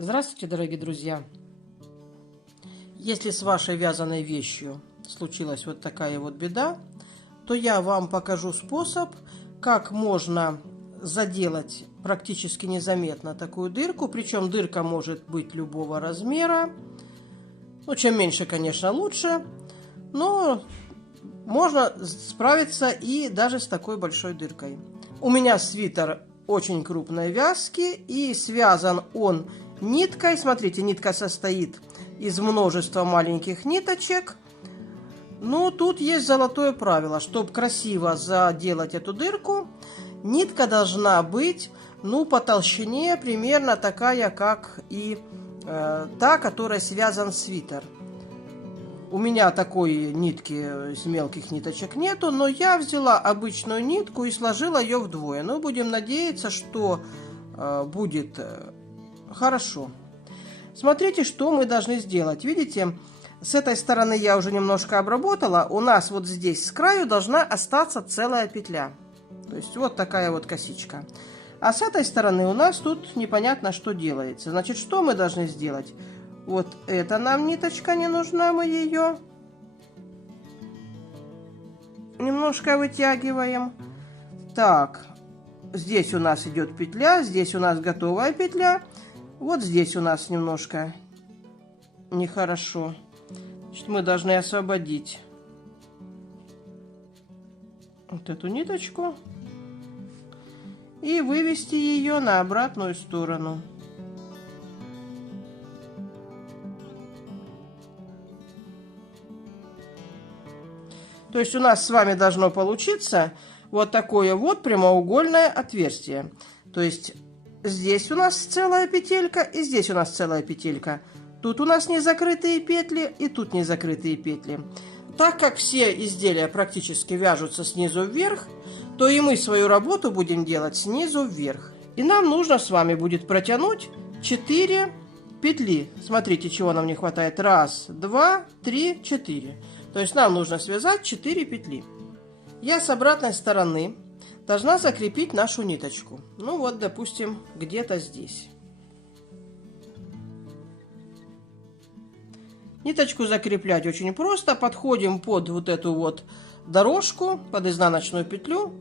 Здравствуйте, дорогие друзья! Если с вашей вязаной вещью случилась вот такая вот беда, то я вам покажу способ, как можно заделать практически незаметно такую дырку. Причем дырка может быть любого размера. Ну, чем меньше, конечно, лучше. Но можно справиться и даже с такой большой дыркой. У меня свитер очень крупной вязки, и связан он ниткой. Смотрите, нитка состоит из множества маленьких ниточек. Но тут есть золотое правило. Чтобы красиво заделать эту дырку, нитка должна быть, по толщине примерно такая, как и та, которой связан свитер. У меня такой нитки из мелких ниточек нету, но я взяла обычную нитку и сложила ее вдвое. Ну, будем надеяться, что будет хорошо. Смотрите, что мы должны сделать. Видите, с этой стороны я уже немножко обработала. У нас вот здесь с краю должна остаться целая петля. То есть вот такая вот косичка. А с этой стороны у нас тут непонятно, что делается. Значит, что мы должны сделать? Вот эта нам ниточка не нужна, мы ее немножко вытягиваем. Так, здесь у нас идет петля, здесь у нас готовая петля. Вот здесь у нас немножко нехорошо. Значит, мы должны освободить вот эту ниточку и вывести ее на обратную сторону. То есть у нас с вами должно получиться вот такое вот прямоугольное отверстие. То есть здесь у нас целая петелька и здесь у нас целая петелька. Тут у нас не закрытые петли и тут не закрытые петли. Так как все изделия практически вяжутся снизу вверх, то и мы свою работу будем делать снизу вверх. И нам нужно с вами будет протянуть 4 петли. Смотрите, чего нам не хватает. 1, 2, 3, 4. То есть нам нужно связать 4 петли. Я с обратной стороны должна закрепить нашу ниточку. Ну вот, допустим, где-то здесь. Ниточку закреплять очень просто. Подходим под вот эту вот дорожку, под изнаночную петлю.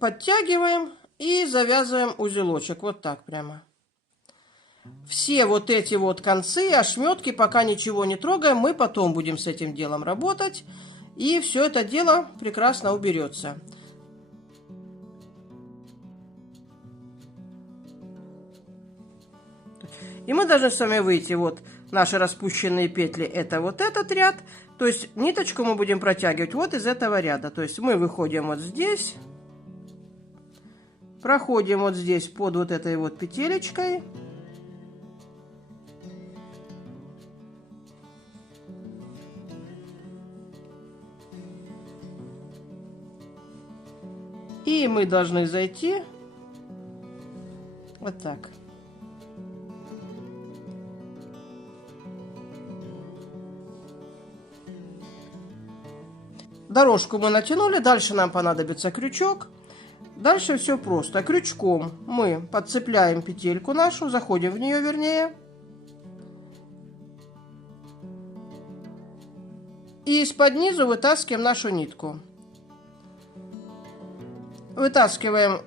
Подтягиваем и завязываем узелочек. Вот так прямо. Все вот эти вот концы, ошметки, пока ничего не трогаем, мы потом будем с этим делом работать. И все это дело прекрасно уберется. И мы должны с вами выйти, вот наши распущенные петли, это вот этот ряд. То есть ниточку мы будем протягивать вот из этого ряда. То есть мы выходим вот здесь, проходим вот здесь под вот этой вот петелечкой. И мы должны зайти вот так. Дорожку мы натянули, дальше нам понадобится крючок. Дальше все просто. Крючком мы подцепляем петельку нашу, заходим в нее, вернее. И из-под низу вытаскиваем нашу нитку. Вытаскиваем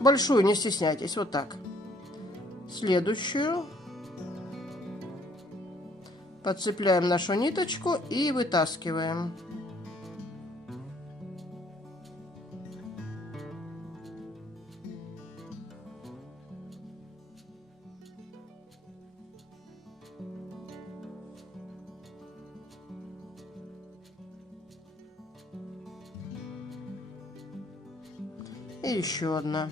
большую, не стесняйтесь, вот так. Следующую. Подцепляем нашу ниточку и вытаскиваем. И еще одна.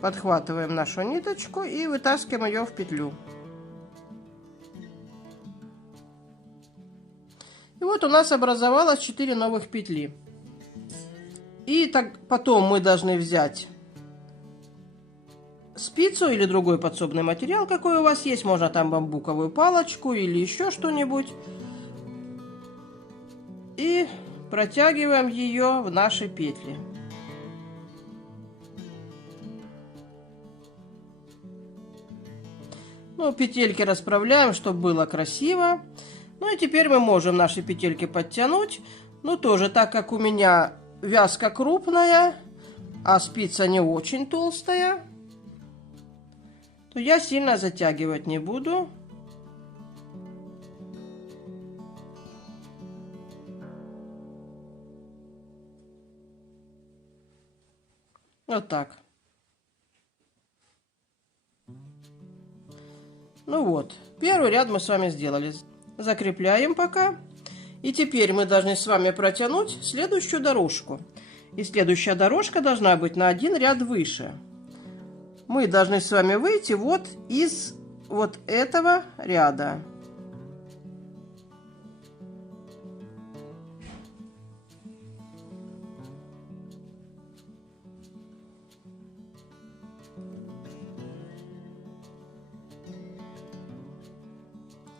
Подхватываем нашу ниточку и вытаскиваем ее в петлю. И вот у нас образовалось 4 новых петли. И так потом мы должны взять спицу или другой подсобный материал, какой у вас есть. Можно там бамбуковую палочку или еще что-нибудь. И протягиваем ее в наши петли. Ну, петельки расправляем, чтобы было красиво. Ну и теперь мы можем наши петельки подтянуть. Ну, тоже, так как у меня вязка крупная, а спица не очень толстая, то я сильно затягивать не буду. Вот так. Ну вот, первый ряд мы с вами сделали. Закрепляем пока. И теперь мы должны с вами протянуть следующую дорожку. И следующая дорожка должна быть на один ряд выше. Мы должны с вами выйти вот из вот этого ряда.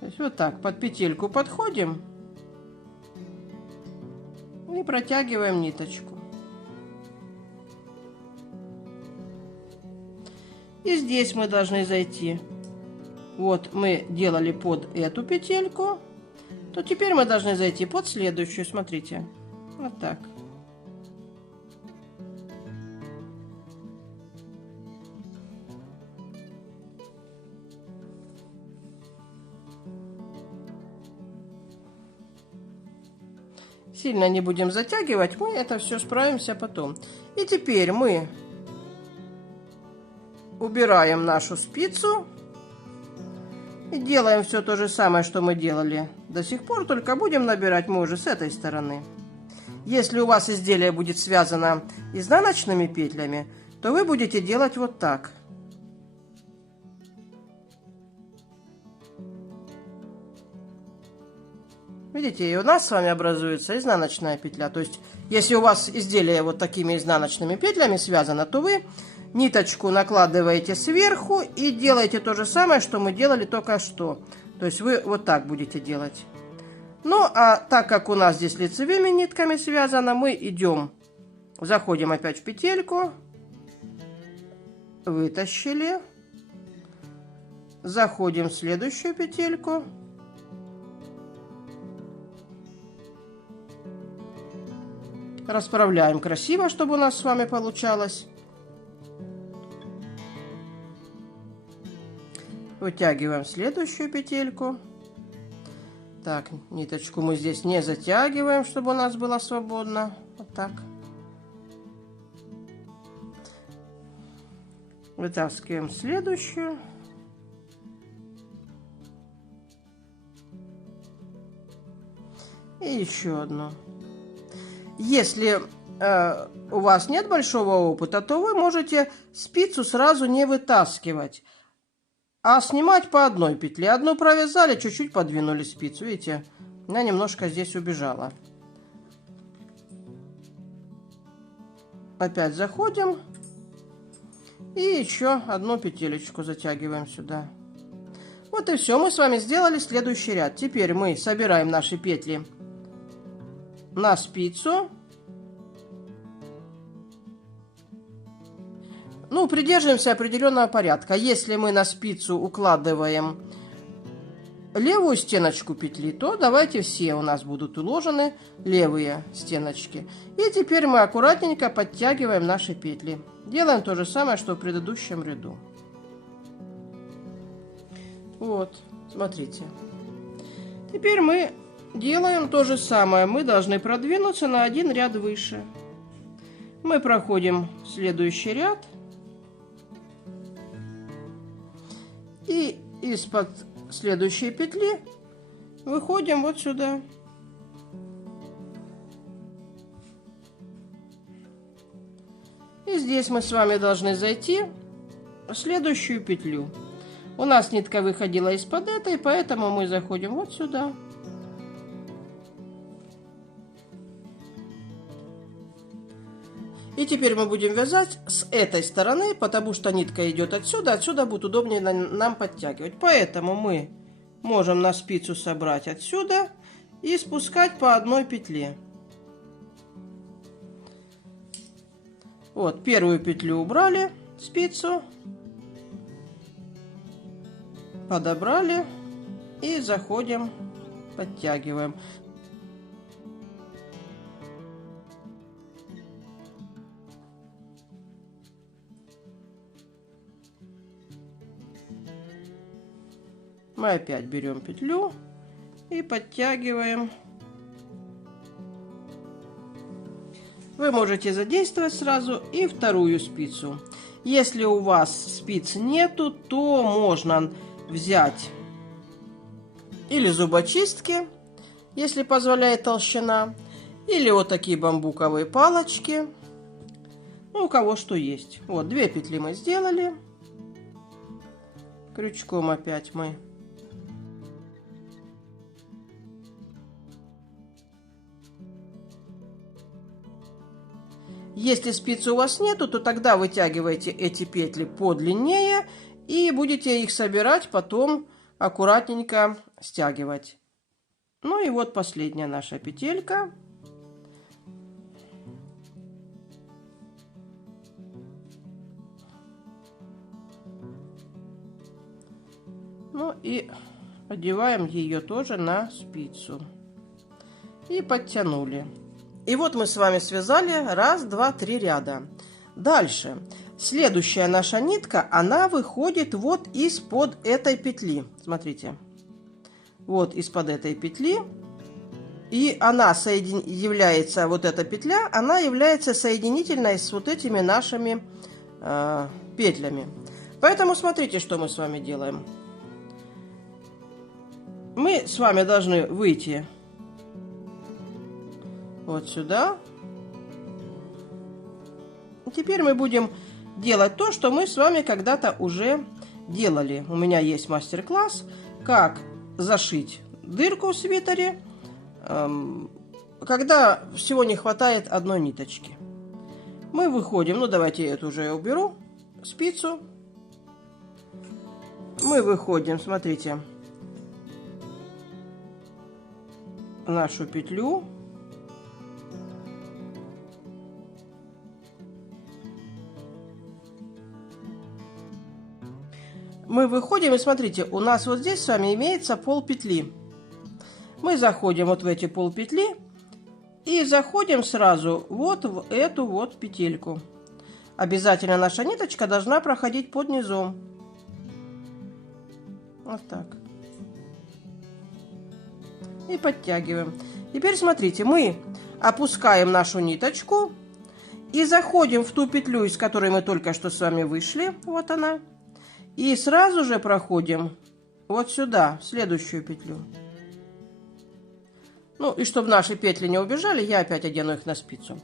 То есть вот так под петельку подходим и протягиваем ниточку. И здесь мы должны зайти. Вот мы делали под эту петельку, то теперь мы должны зайти под следующую. Смотрите, вот так. Сильно не будем затягивать, мы это все справимся потом. И теперь мы убираем нашу спицу и делаем все то же самое, что мы делали до сих пор, только будем набирать мы уже с этой стороны. Если у вас изделие будет связано изнаночными петлями, то вы будете делать вот так. Видите, и у нас с вами образуется изнаночная петля. То есть, если у вас изделие вот такими изнаночными петлями связано, то вы ниточку накладываете сверху и делаете то же самое, что мы делали только что. То есть, вы вот так будете делать. Ну, а так как у нас здесь лицевыми нитками связано, мы идем, заходим опять в петельку, вытащили, заходим в следующую петельку. Расправляем красиво, чтобы у нас с вами получалось. Вытягиваем следующую петельку. Так, ниточку мы здесь не затягиваем, чтобы у нас было свободно. Вот так. Вытаскиваем следующую. И еще одну. Если у вас нет большого опыта, то вы можете спицу сразу не вытаскивать, а снимать по одной петле. Одну провязали, чуть-чуть подвинули спицу. Видите, она немножко здесь убежала. Опять заходим и еще одну петелечку затягиваем сюда. Вот и все, мы с вами сделали следующий ряд. Теперь мы собираем наши петли на спицу. Ну, придерживаемся определенного порядка. Если мы на спицу укладываем левую стеночку петли, то давайте все у нас будут уложены левые стеночки. И теперь мы аккуратненько подтягиваем наши петли. Делаем то же самое, что в предыдущем ряду. Вот, смотрите. Теперь мы делаем то же самое. Мы должны продвинуться на один ряд выше. Мы проходим следующий ряд. И из-под следующей петли выходим вот сюда. И здесь мы с вами должны зайти в следующую петлю. У нас нитка выходила из-под этой, поэтому мы заходим вот сюда. И теперь мы будем вязать с этой стороны, потому что нитка идет отсюда. Отсюда будет удобнее нам подтягивать. Поэтому мы можем на спицу собрать отсюда и спускать по одной петле. Вот, первую петлю убрали, спицу, подобрали и заходим, подтягиваем. Мы опять берем петлю и подтягиваем. Вы можете задействовать сразу и вторую спицу. Если у вас спиц нету, то можно взять или зубочистки, если позволяет толщина, или вот такие бамбуковые палочки. Ну, у кого что есть. Вот, 2 петли мы сделали. Крючком опять мы Если спицы у вас нету, то тогда вытягивайте эти петли подлиннее и будете их собирать, потом аккуратненько стягивать. Ну и вот последняя наша петелька. Ну и одеваем ее тоже на спицу. И подтянули. И вот мы с вами связали 1, 2, 3 ряда. Дальше. Следующая наша нитка, она выходит вот из-под этой петли. Смотрите. Вот из-под этой петли. И она является, вот эта петля, она является соединительной с вот этими нашими петлями. Поэтому смотрите, что мы с вами делаем. Мы с вами должны выйти вот сюда. И теперь мы будем делать то, что мы с вами когда-то уже делали. У меня есть мастер-класс, как зашить дырку в свитере, когда всего не хватает одной ниточки. Мы выходим, ну давайте эту уже я уберу, спицу. Мы выходим, смотрите, нашу петлю. Мы выходим, и смотрите, у нас вот здесь с вами имеется полпетли. Мы заходим вот в эти полпетли и заходим сразу вот в эту вот петельку. Обязательно наша ниточка должна проходить под низом. Вот так. И подтягиваем. Теперь смотрите, мы опускаем нашу ниточку и заходим в ту петлю, из которой мы только что с вами вышли. Вот она. И сразу же проходим вот сюда, в следующую петлю. Ну, и чтобы наши петли не убежали, я опять одену их на спицу.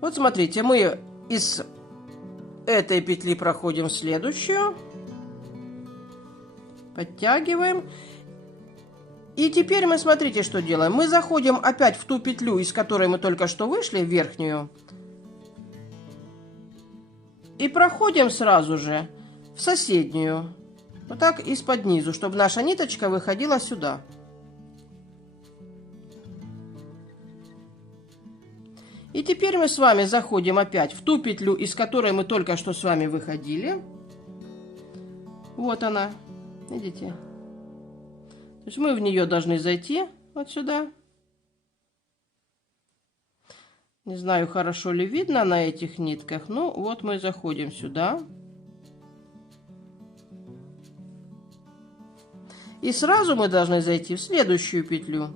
Вот смотрите, мы из этой петли проходим в следующую. Подтягиваем. И теперь мы, смотрите, что делаем. Мы заходим опять в ту петлю, из которой мы только что вышли, в верхнюю. И проходим сразу же в соседнюю. Вот так из-под низу, чтобы наша ниточка выходила сюда. И теперь мы с вами заходим опять в ту петлю, из которой мы только что с вами выходили. Вот она. Видите? То есть мы в нее должны зайти вот сюда. Не знаю, хорошо ли видно на этих нитках. Ну, вот мы заходим сюда. И сразу мы должны зайти в следующую петлю.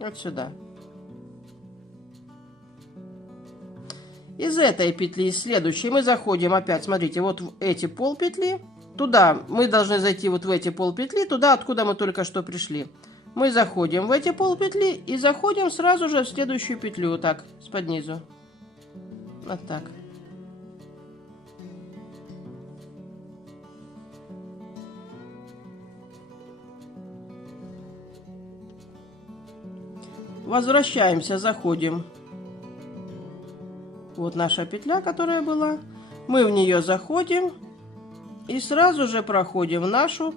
Вот сюда. Из этой петли, из следующей, мы заходим опять, смотрите, вот в эти полпетли. Туда мы должны зайти вот в эти полпетли, туда, откуда мы только что пришли. Мы заходим в эти полпетли и заходим сразу же в следующую петлю, вот так, с-под низу. Вот так. Возвращаемся, заходим. Вот наша петля, которая была. Мы в нее заходим и сразу же проходим в нашу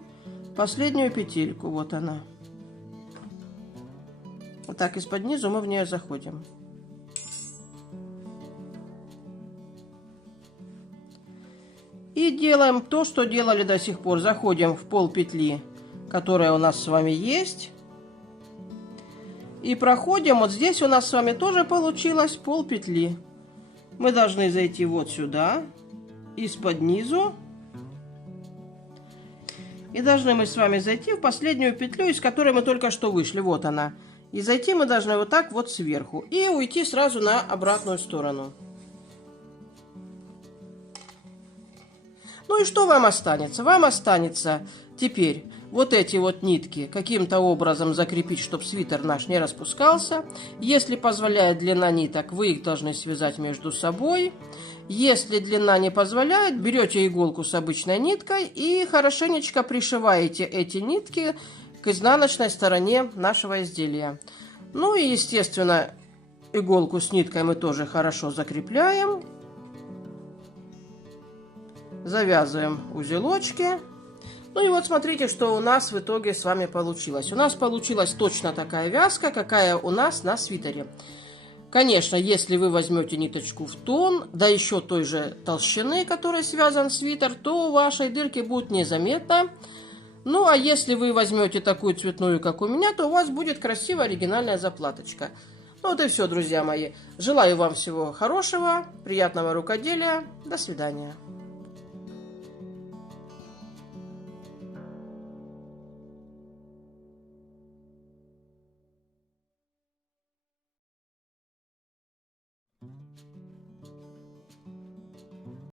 последнюю петельку. Вот она. Вот так из-под низу мы в нее заходим. И делаем то, что делали до сих пор. Заходим в пол петли, которая у нас с вами есть. И проходим. Вот здесь у нас с вами тоже получилось пол петли. Мы должны зайти вот сюда, из-под низу. И должны мы с вами зайти в последнюю петлю, из которой мы только что вышли. Вот она. И зайти мы должны вот так вот сверху. И уйти сразу на обратную сторону. Ну и что вам останется? Вам останется теперь вот эти вот нитки каким-то образом закрепить, чтобы свитер наш не распускался. Если позволяет длина ниток, вы их должны связать между собой. Если длина не позволяет, берете иголку с обычной ниткой и хорошенечко пришиваете эти нитки к изнаночной стороне нашего изделия. Ну и, естественно, иголку с ниткой мы тоже хорошо закрепляем. Завязываем узелочки. Ну и вот смотрите, что у нас в итоге с вами получилось. У нас получилась точно такая вязка, какая у нас на свитере. Конечно, если вы возьмете ниточку в тон, да еще той же толщины, которой связан свитер, то у вашей дырки будет незаметно. Ну а если вы возьмете такую цветную, как у меня, то у вас будет красивая оригинальная заплаточка. Ну вот и все, друзья мои. Желаю вам всего хорошего, приятного рукоделия. До свидания.